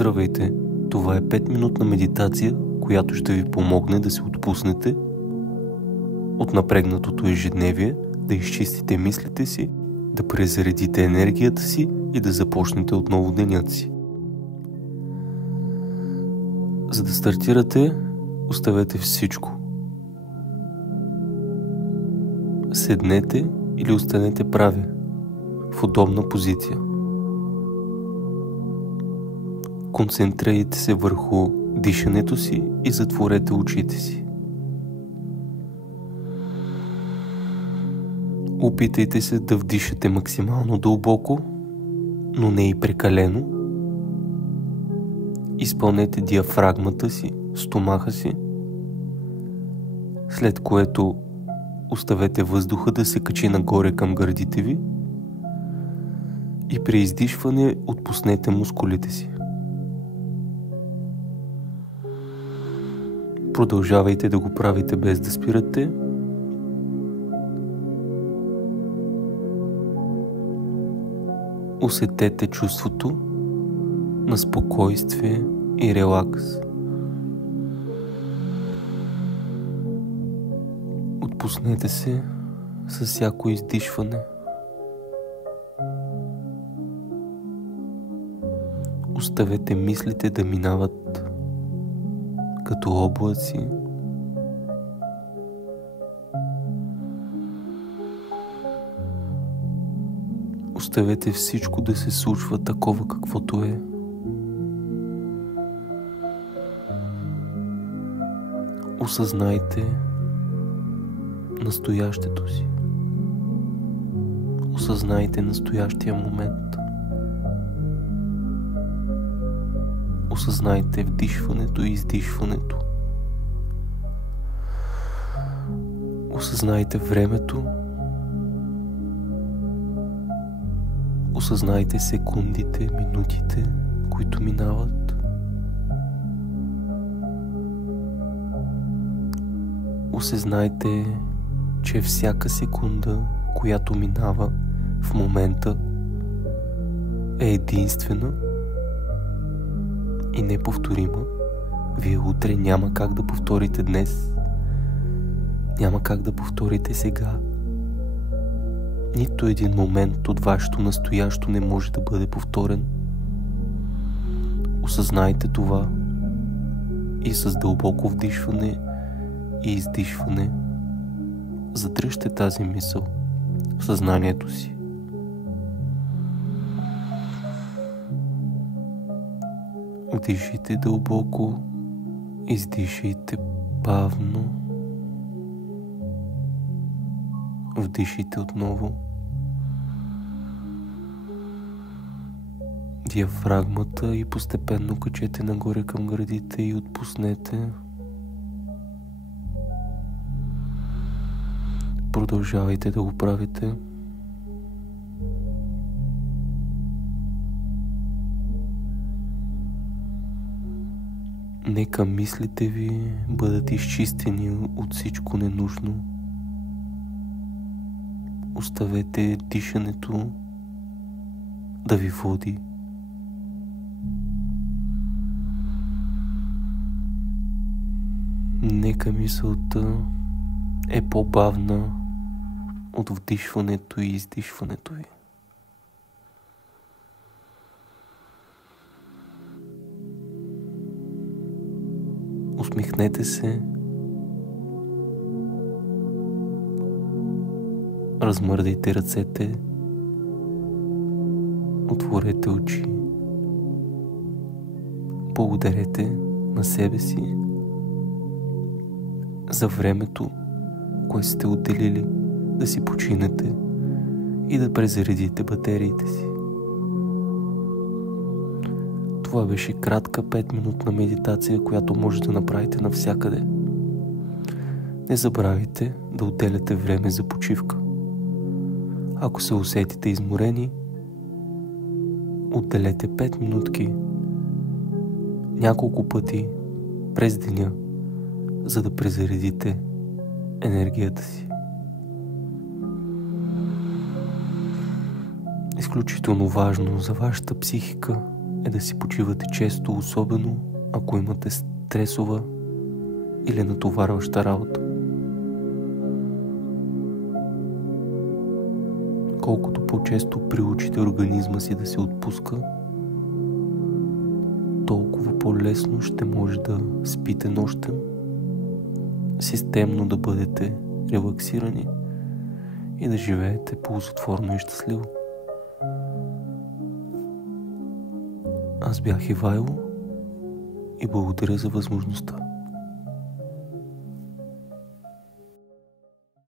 Здравейте! Това е 5-минутна медитация, която ще ви помогне да се отпуснете от напрегнатото ежедневие, да изчистите мислите си, да презаредите енергията си и да започнете отново денят си. За да стартирате, оставете всичко. Седнете или останете прави, в удобна позиция. Концентрирайте се върху дишането си и затворете очите си. Опитайте се да вдишате максимално дълбоко, но не и прекалено. Изпълнете диафрагмата си, стомаха си, след което оставете въздуха да се качи нагоре към гърдите ви и при издишване отпуснете мускулите си. Продължавайте да го правите без да спирате. Усетете чувството на спокойствие и релакс. Отпуснете се с всяко издишване. Оставете мислите да минават като облаци. Оставете всичко да се случва такова каквото е. Осъзнайте настоящето си. Осъзнайте настоящия момент. Осъзнайте вдишването и издишването. Осъзнайте времето. Осъзнайте секундите, минутите, които минават. Осъзнайте, че всяка секунда, която минава в момента, е единствена и неповторима. Вие утре няма как да повторите днес. Няма как да повторите сега. Нито един момент от вашето настоящо не може да бъде повторен. Осъзнайте това и с дълбоко вдишване и издишване задръжте тази мисъл в съзнанието си. Вдишайте дълбоко, издишайте бавно. Вдишайте отново. Диафрагмата и постепенно качете нагоре към гърдите и отпуснете. Продължавайте да го правите. Нека мислите ви бъдат изчистени от всичко ненужно. Оставете дишането да ви води. Нека мисълта е по-бавна от вдишването и издишването ви. Усмихнете се. Размърдайте ръцете. Отворете очи. Благодарете на себе си за времето, което сте отделили да си починете и да презаредите батериите си. Това беше кратка 5-минутна медитация, която може да направите навсякъде. Не забравяйте да отделяте време за почивка. Ако се усетите изморени, отделете 5 минутки няколко пъти през деня, за да презаредите енергията си. Изключително важно за вашата психика е да си почивате често, особено ако имате стресова или натоварваща работа. Колкото по-често приучите организма си да се отпуска, толкова по-лесно ще може да спите нощем, системно да бъдете релаксирани и да живеете ползотворно и щастливо. Аз бях Ивайло и благодаря за възможността.